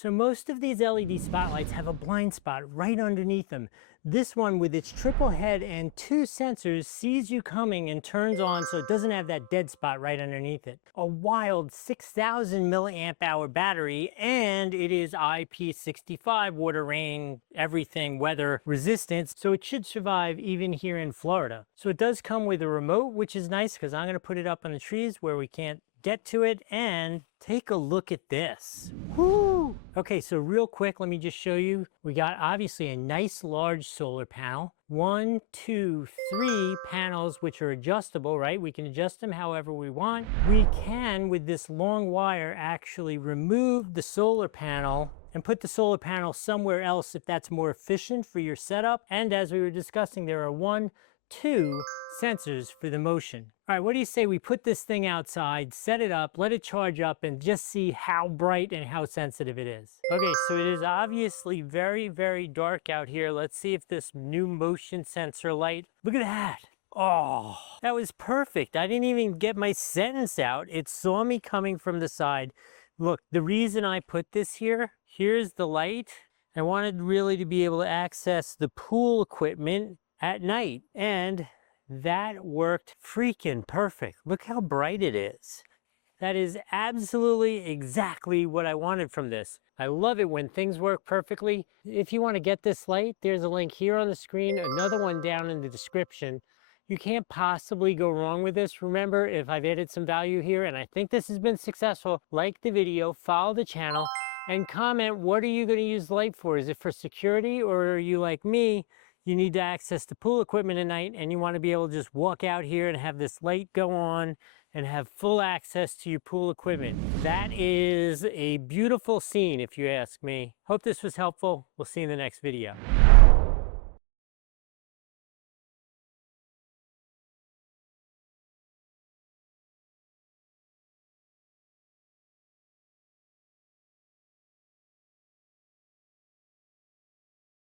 So most of these LED spotlights have a blind spot right underneath them. This one with its triple head and 2 sensors sees you coming and turns on so it doesn't have that dead spot right underneath it. A wild 6,000 milliamp hour battery, and it is IP65, water, rain, everything, weather resistant, so it should survive even here in Florida. So it does come with a remote, which is nice because I'm going to put it up on the trees where we can't get to it. And take a look at this. Woo! Okay, so real quick, let me just show you. We got obviously a nice large solar panel. 1, 2, 3 panels which are adjustable, right? We can adjust them however we want. We can, with this long wire, actually remove the solar panel and put the solar panel somewhere else if that's more efficient for your setup. And as we were discussing, there are 1, 2 sensors for the motion. All right, what do you say we put this thing outside, set it up, let it charge up, and just see how bright and how sensitive it is? Okay, so it is obviously very, very dark out here. Let's see if this new motion sensor light, look at that. Oh, that was perfect. I didn't even get my sentence out. It saw me coming from the side. Look, the reason I put this here, here's the light. I wanted really to be able to access the pool equipment at night, and that worked freaking perfect. Look how bright it is. That is absolutely exactly what I wanted from this. I love it when things work perfectly. If you want to get this light, there's a link here on the screen, another one down in the description. You can't possibly go wrong with this. Remember, if I've added some value here and I think this has been successful, like the video, follow the channel, and comment, what are you going to use the light for? Is it for security, or are you like me? You need to access the pool equipment at night and you want to be able to just walk out here and have this light go on and have full access to your pool equipment. That is a beautiful scene, if you ask me. Hope this was helpful. We'll see you in the next video.